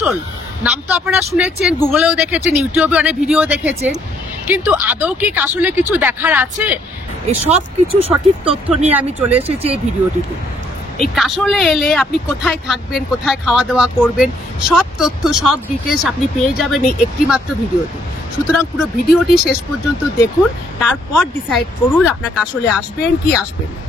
কাশল নাম তো আপনারা শুনেছেন, গুগলেও দেখেছেন, ইউটিউবে অনেক ভিডিও দেখেছেন, কিন্তু আদৌ কি কাশলে কিছু দেখার আছে? এই সব কিছু সঠিক তথ্য নিয়ে আমি চলে এসেছি এই ভিডিওটিতে। এই কাশলে এলে আপনি কোথায় থাকবেন, কোথায় খাওয়া দাওয়া করবেন, সব তথ্য, সব ডিটেলস আপনি পেয়ে যাবেন এই একটি মাত্র ভিডিওতে। সুতরাং পুরো ভিডিওটি শেষ পর্যন্ত দেখুন, তারপর ডিসাইড করুন আপনার কাশলে আসবেন কি আসবেন না।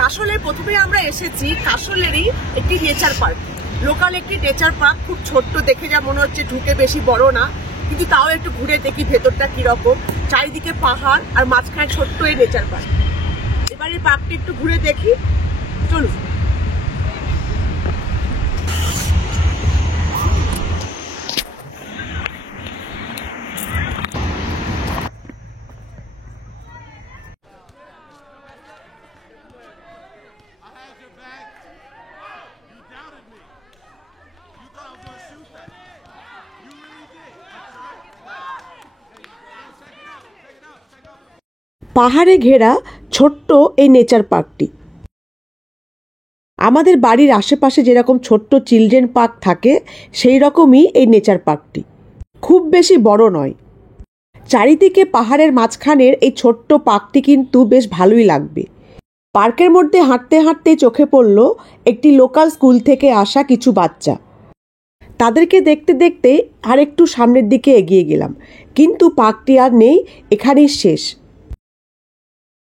কাশলে প্রথমে আমরা এসেছি কাশলেরই একটি নেচার পার্ক, লোকাল একটি নেচার পার্ক, খুব ছোট্ট দেখে যা মনে হচ্ছে, ঢুকে বেশি বড় না, কিন্তু তাও একটু ঘুরে দেখি ভেতরটা কিরকম। চারিদিকে পাহাড় আর মাঝখানে ছোট্ট এই নেচার পার্ক। এবার এই পার্কটা একটু ঘুরে দেখি, চলুন। পাহাড়ে ঘেরা ছোট্ট এই নেচার পার্কটি আমাদের বাড়ির আশেপাশে যেরকম ছোট্ট চিলড্রেন পার্ক থাকে সেই রকমই এই নেচার পার্কটি। খুব বেশি বড় নয়। চারিদিকে পাহাড়ের মাঝখানের এই ছোট্ট পার্কটি কিন্তু বেশ ভালোই লাগবে। পার্কের মধ্যে হাঁটতে হাঁটতে চোখে পড়ল একটি লোকাল স্কুল থেকে আসা কিছু বাচ্চা। তাদেরকে দেখতে দেখতে আর একটু সামনের দিকে এগিয়ে গেলাম, কিন্তু পার্কটি আর নেই, এখানেই শেষ।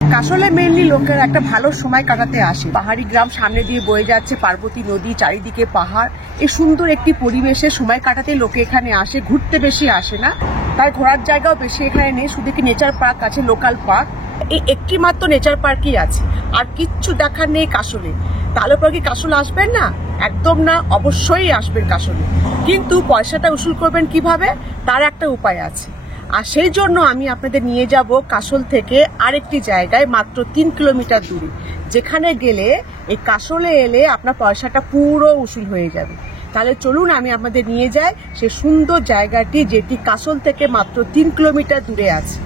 কাশলে মেনলি লোকের একটা ভালো সময় কাটাতে আসে। পাহাড়ি গ্রাম সামনে দিয়ে বয়ে যাচ্ছে, পার্বতী নদী, চারিদিকে পাহাড়, এই সুন্দর একটি পরিবেশে সময় কাটাতে লোকে এখানে আসে। ঘুরতে বেশি আসে না, তাই ঘোরার জায়গাও বেশি এখানে নেই, শুধু কি নেচার পার্ক আছে, লোকাল পার্ক। এই একটি মাত্র নেচার পার্কই আছে, আর কিচ্ছু দেখার নেই কাশলে। তাহলে পর কি কাশলে আসবেন না? একদম না, অবশ্যই আসবেন কাশলে, কিন্তু পয়সাটা উসুল করবেন কিভাবে, তার একটা উপায় আছে। আর সেই জন্য আমি আপনাদের নিয়ে যাব কাশল থেকে আরেকটি জায়গায়, মাত্র 3 কিলোমিটার দূরে, যেখানে গেলে এই কাশলে এলে আপনার পয়সাটা পুরো উসুল হয়ে যাবে। তাহলে চলুন আমি আপনাদের নিয়ে যাই সেই সুন্দর জায়গাটি, যেটি কাশল থেকে মাত্র 3 কিলোমিটার দূরে আছে।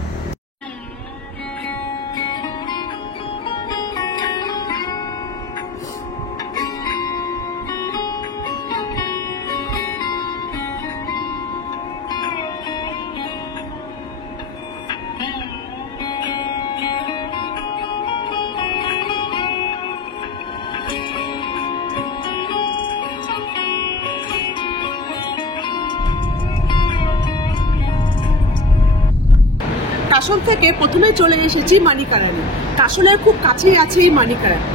কাশল থেকে প্রথমে চলে এসেছি মানিকারানি। কাশলের খুব কাছেই আছে এই মানিকারানি।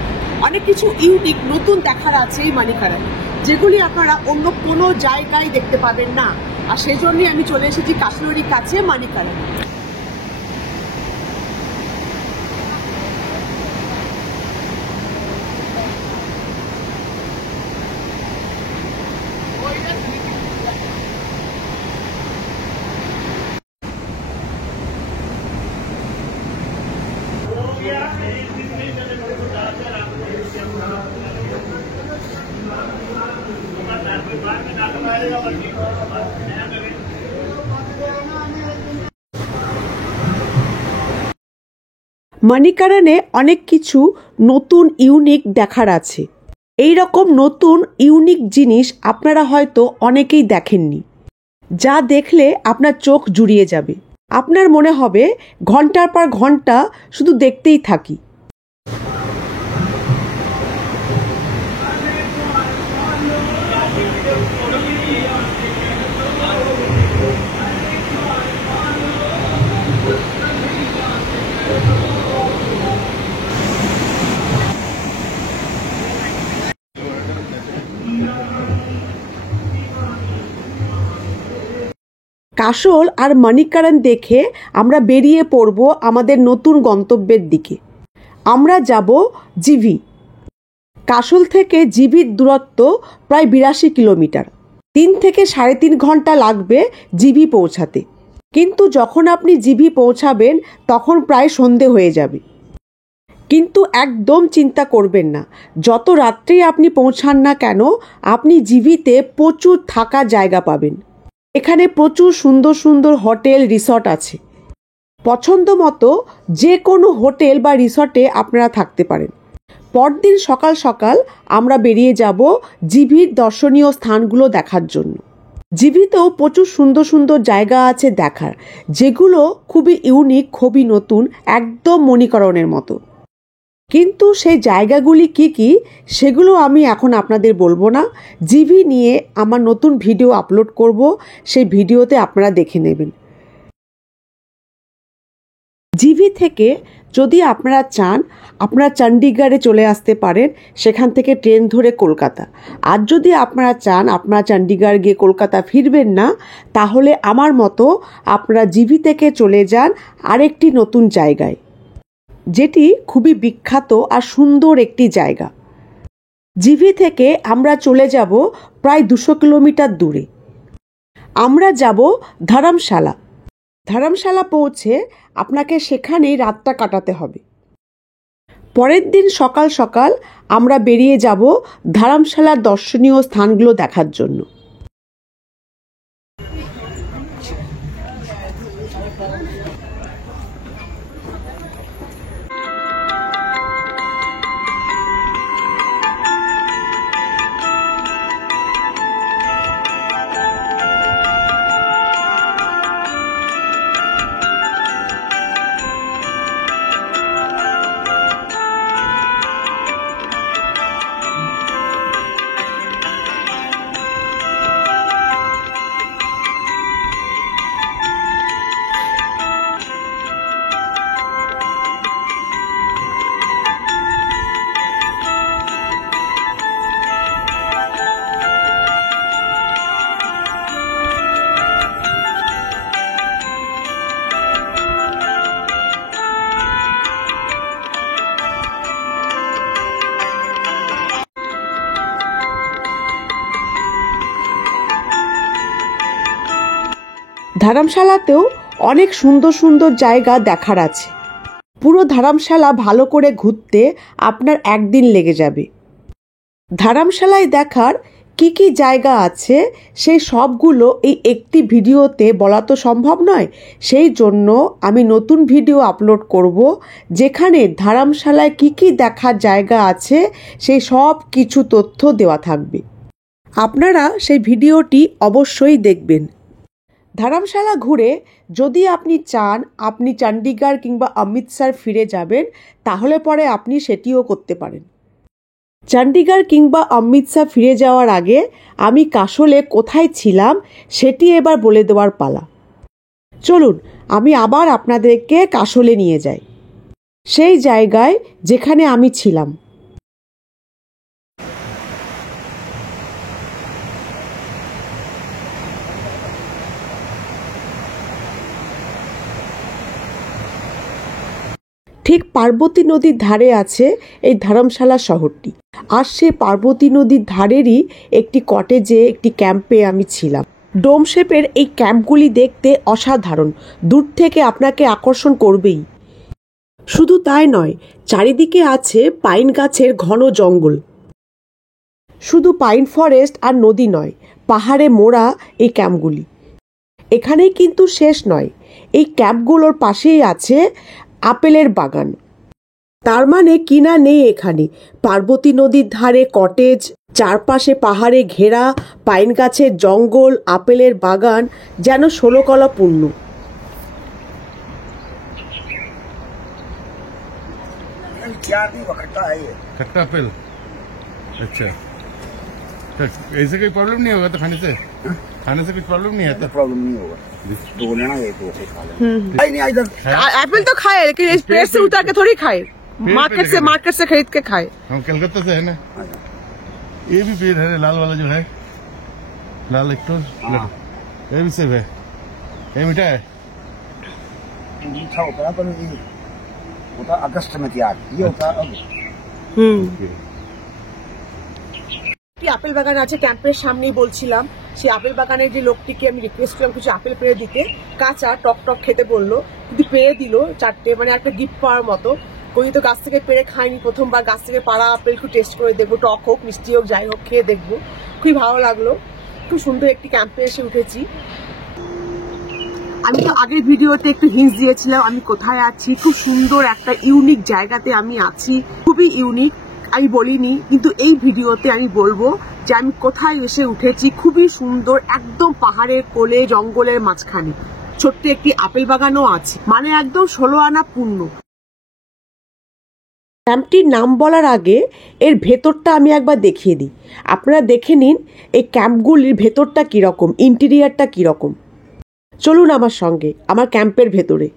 অনেক কিছু ইউনিক নতুন দেখার আছে এই মানিকারানি, যেগুলি আপনারা অন্য কোনো জায়গায় দেখতে পাবেন না। আর সেই জন্যই আমি চলে এসেছি কাশলেরই কাছে মানিকারানি। মানিকারানে অনেক কিছু নতুন ইউনিক দেখার আছে। এই রকম নতুন ইউনিক জিনিস আপনারা হয়তো অনেকেই দেখেননি, যা দেখলে আপনার চোখ জুড়িয়ে যাবে। আপনার মনে হবে ঘন্টার পর ঘন্টা শুধু দেখতেই থাকি। কাশল আর মানিকারান দেখে আমরা বেরিয়ে পড়ব আমাদের নতুন গন্তব্যের দিকে। আমরা যাব জিভি। কাশল থেকে জিভির দূরত্ব প্রায় 82 কিলোমিটার। 3 থেকে 3.5 ঘন্টা লাগবে জিভি পৌঁছাতে, কিন্তু যখন আপনি জিভি পৌঁছাবেন তখন প্রায় সন্ধে হয়ে যাবে। কিন্তু একদম চিন্তা করবেন না, যত রাত্রেই আপনি পৌঁছান না কেন আপনি জিভিতে প্রচুর থাকার জায়গা পাবেন। এখানে প্রচুর সুন্দর সুন্দর হোটেল রিসর্ট আছে। পছন্দ মতো যে কোনো হোটেল বা রিসর্টে আপনারা থাকতে পারেন। পরদিন সকাল সকাল আমরা বেরিয়ে যাব জিভির দর্শনীয় স্থানগুলো দেখার জন্য। জিভিতেও প্রচুর সুন্দর সুন্দর জায়গা আছে দেখার, যেগুলো খুবই ইউনিক, খুবই নতুন, একদম মণিকরণের মতো। কিন্তু সেই জায়গাগুলি কি কি সেগুলো আমি এখন আপনাদের বলবো না। জিভি নিয়ে আমার নতুন ভিডিও আপলোড করব, সেই ভিডিওতে আপনারা দেখে নেবেন। জিভি থেকে যদি আপনারা চান আপনারা চণ্ডীগড়ে চলে আসতে পারেন, সেখান থেকে ট্রেন ধরে কলকাতা। আর যদি আপনারা চান আপনারা চণ্ডীগড় গিয়ে কলকাতা ফিরবেন না, তাহলে আমার মতো আপনারা জিভি থেকে চলে যান আরেকটি নতুন জায়গায়, যেটি খুবই বিখ্যাত আর সুন্দর একটি জায়গা। জিভি থেকে আমরা চলে যাব প্রায় 200 কিলোমিটার দূরে। আমরা যাব ধর্মশালা। ধর্মশালা পৌঁছে আপনাকে সেখানেই রাতটা কাটাতে হবে। পরের দিন সকাল সকাল আমরা বেরিয়ে যাব ধর্মশালার দর্শনীয় স্থানগুলো দেখার জন্য। ধর্মশালাতেও অনেক সুন্দর সুন্দর জায়গা দেখার আছে। পুরো ধর্মশালা ভালো করে ঘুরতে আপনার একদিন লেগে যাবে। ধর্মশালায় দেখার কি কি জায়গা আছে সেই সবগুলো এই একটি ভিডিওতে বলা তো সম্ভব নয়, সেই জন্য আমি নতুন ভিডিও আপলোড করব, যেখানে ধর্মশালায় কি কি দেখার জায়গা আছে সেই সব কিছু তথ্য দেওয়া থাকবে। আপনারা সেই ভিডিওটি অবশ্যই দেখবেন। ধর্মশালা ঘুরে যদি আপনি চান আপনি চণ্ডীগড় কিংবা অমৃতসর ফিরে যাবেন, তাহলে পরে আপনি সেটিও করতে পারেন। চণ্ডীগড় কিংবা অমৃতসর ফিরে যাওয়ার আগে আমি কাশলে কোথায় ছিলাম সেটি এবার বলে দেওয়ার পালা। চলুন আমি আবার আপনাদেরকে কাশলে নিয়ে যাই, সেই জায়গায় যেখানে আমি ছিলাম। ঠিক পার্বতী নদীর ধারে আছে এই ধর্মশালা শহরটি। আর সেই পার্বতী নদীর ধারেরই একটি কটেজে, একটি ক্যাম্পে আমি ছিলাম। ডোম শেপের এই ক্যাম্পগুলি দেখতে অসাধারণ, দূর থেকে আপনাকে আকর্ষণ করবেই। শুধু তাই নয়, চারিদিকে আছে পাইন গাছের ঘন জঙ্গল। শুধু পাইন ফরেস্ট আর নদী নয়, পাহাড়ে মোড়া এই ক্যাম্পগুলি। এখানেই কিন্তু শেষ নয়, এই ক্যাম্পগুলোর পাশেই আছে আপেলের বাগান। তার মানে কিনা নেই এখানে পার্বতী নদীর ধারে কটেজ, চারপাশে পাহাড়ে ঘেরা পাইন গাছের জঙ্গল, আপেলের বাগান, যেন 16 কলা পূর্ণ। खट्टा एप्पल, अच्छा। ऐसे कोई प्रॉब्लम नहीं होगा तो खाने से? खाने से कुछ प्रॉब्लम नहीं आता? प्रॉब्लम नहीं होगा, दो लेना है तो उसे खा लेना। नहीं इधर एप्पल तो खाए, लेकिन इस पेड़ से उतार के थोड़ी खाए, मार्केट से खरीद के खाए। हम कलकत्ता से है ना, ये भी पेड़ है लाल वाला जो है, लाल एक तो ये भी सेब है, ये मीठा है। मीठा होता है पर ये होता अगस्त में तैयार, ये होता अब। আপেল বাগান আছে ক্যাম্পের সামনেই, বলছিলাম সেই আপেল বাগানের যে লোকটিকে আমি রিকোয়েস্ট করলাম কিছু আপেল পেড়ে দিতে, কাঁচা টক টক খেতে বললো, কিন্তু পেড়ে দিল 4টে, মানে একটা গিফট পাওয়ার মতো। কোনি তো গাছ থেকে পেড়ে খাইনি, প্রথমবার গাছ থেকে পাড়া আপেল একটু টেস্ট করে দেখবো, টক হোক মিষ্টি হোক যাই হোক খেয়ে দেখবো। খুবই ভালো লাগলো। খুব সুন্দর একটি ক্যাম্পে এসে উঠেছি। আমি তো আগের ভিডিওতে একটু হিন্টস দিয়েছিলাম আমি কোথায় আছি। খুব সুন্দর একটা ইউনিক জায়গাতে আমি আছি, খুবই ইউনিক। আমি বলিনি, কিন্তু এই ভিডিওতে আমি বলবো যে আমি কোথায় এসে উঠেছি। খুবই সুন্দর, একদম পাহাড়ের কোলে জঙ্গলের মাঝখানে ছোট্ট একটি আপেল বাগানও আছে, মানে একদম 16 আনা পূর্ণ। ক্যাম্পটির নাম বলার আগে এর ভেতরটা আমি একবার দেখিয়ে দিই। আপনারা দেখে নিন এই ক্যাম্পগুলির ভেতরটা কীরকম, ইন্টেরিয়ারটা কীরকম। চলুন আমার সঙ্গে আমার ক্যাম্পের ভেতরে।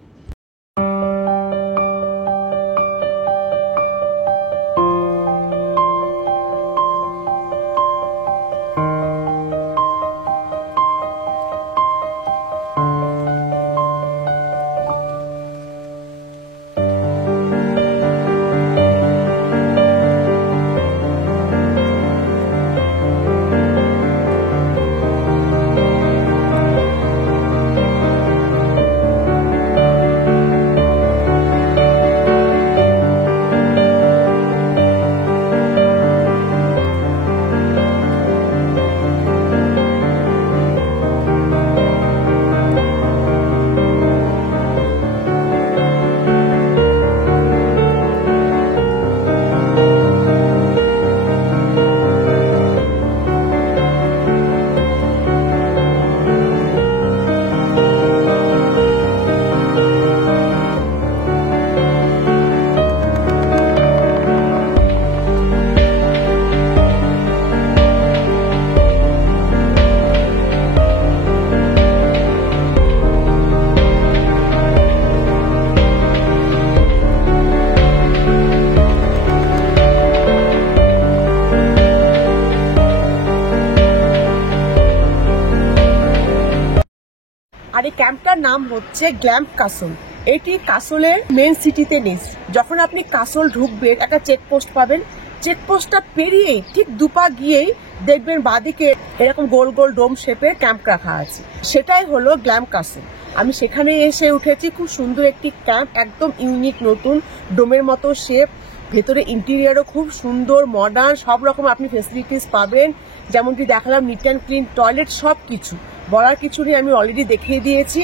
আর এই ক্যাম্পটার নাম হচ্ছে গ্ল্যাম্প কাসল। এটি কাসলের মেন সিটিতে নেই। যখন আপনি কাসল ঢুকবেন একটা চেকপোস্ট পাবেন, চেকপোস্টটা পেরিয়ে ঠিক দুপা গিয়েই দেখবেন বাঁদিকে এরকম গোল গোল ডোম শেপের ক্যাম্প রাখা আছে, সেটাই হলো গ্ল্যাম্প কাসল। আমি সেখানে এসে উঠেছি। খুব সুন্দর একটি ক্যাম্প, একদম ইউনিক, নতুন ডোমের মতো শেপ। ভেতরে ইন্টেরিয়ারও খুব সুন্দর, মডার্ন, সব রকম আপনি ফেসিলিটিস পাবেন। যেমনটি দেখালাম, নিট অ্যান্ড ক্লিন, টয়লেট, সব কিছু বলার কিছু নেই, আমি অলরেডি দেখিয়ে দিয়েছি।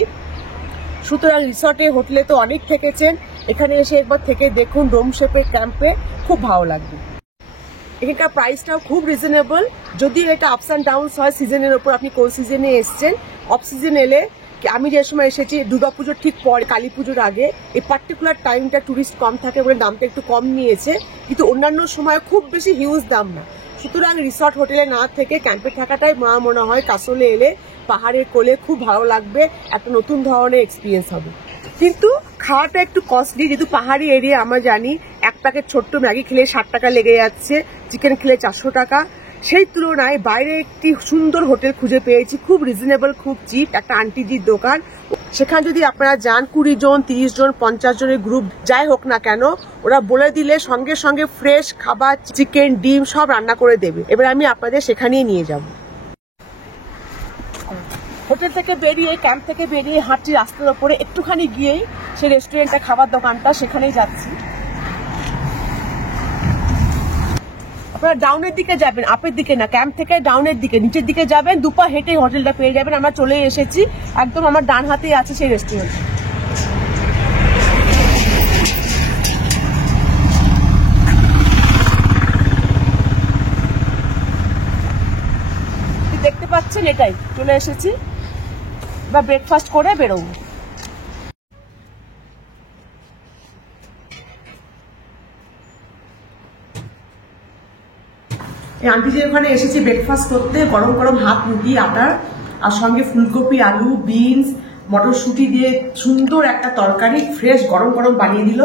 সুতরাং রিসর্টে হোটেলে তো অনেক থেকেছেন, এখানে এসে একবার থেকে দেখুন ডোম শেপের ক্যাম্পে, খুব ভালো লাগবে। এখানকার প্রাইসটাও খুব রিজনেবল, যদিও এটা আপস অ্যান্ড ডাউনস হয় সিজনের ওপর, আপনি কোন সিজনে এসছেন। অফ সিজন এলে, আমি যে সময় এসেছি দুর্গাপুজোর ঠিক পরে, কালী পুজোর আগে, এই পার্টিকুলার টাইমটা টুরিস্ট কম থাকে বলে দামটা একটু কম নিয়েছে, কিন্তু অন্যান্য সময় খুব বেশি হিউজ দাম না। সুতরাং রিসর্ট হোটেলে না থেকে ক্যাম্পে থাকাটাই মনে হয় কাসলে এলে পাহাড়ের কোলে খুব ভালো লাগবে, একটা নতুন ধরনের এক্সপিরিয়েন্স হবে। কিন্তু খাওয়াটা একটু কস্টলি, যেহেতু পাহাড়ি এরিয়া আমরা জানি। এক প্যাকেট ছোট্ট ম্যাগি খেলে 60 টাকা লেগে যাচ্ছে, চিকেন খেলে 400 টাকা। সেই তুলনায় বাইরে একটি সুন্দর হোটেল খুঁজে পেয়েছি, খুব রিজনেবল, খুব চিপ, একটা আন্টিজির দোকান। সেখানে যদি আপনারা যান 20 জন, 30 জন, 50 জনের গ্রুপ যাই হোক না কেন, ওরা বলে দিলে সঙ্গে সঙ্গে ফ্রেশ খাবার, চিকেন, ডিম সব রান্না করে দেবে। এবার আমি আপনাদের সেখানেই নিয়ে যাব। হোটেল থেকে বেরিয়ে, ক্যাম্প থেকে বেরিয়ে হাঁটছি রাস্তার ওপরে, একটুখানি গিয়েই সেই রেস্টুরেন্টটা, খাবার দোকানটা, সেখানেই যাচ্ছি। আপনারা ডাউনের দিকে যাবেন, আপের দিকে না, ক্যাম্প থেকে ডাউনের দিকে, নিচের দিকে যাবেন, দুপা হেঁটে হোটেলটা পেয়ে যাবেন। আমরা চলে এসেছি, একদম আমার ডান হাতেই আছে সেই রেস্টুরেন্ট। দেখতে পাচ্ছেন, এটাই চলে এসেছি। বা ব্রেকফাস্ট করে বেরোবো। আন্টিজি ওখানে এসেছি ব্রেকফাস্ট করতে, গরম গরম হাত রুটি আটার, আর সঙ্গে ফুলকপি, আলু, বিনস, মটরশুঁটি দিয়ে সুন্দর একটা তরকারি ফ্রেশ গরম গরম বানিয়ে দিল।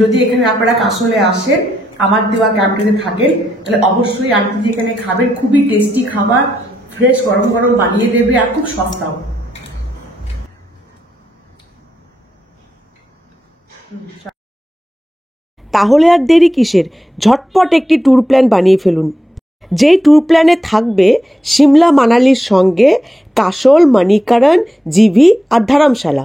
যদি এখানে আপনারা কাসলে আসেন, আমার দেওয়া ক্যাম্পটিতে থাকেন, তাহলে অবশ্যই আন্টিজি এখানে খাবেন। খুবই টেস্টি খাবার, ফ্রেশ গরম গরম বানিয়ে দেবে, আর খুব সস্তাও। তাহলে আর দেরি কিসের, ঝটপট একটি ট্যুর প্ল্যান বানিয়ে ফেলুন। যেই ট্যুর প্ল্যানে থাকবে সিমলা মানালির সঙ্গে কাসল, মণিকরণ, জিভি আর ধর্মশালা।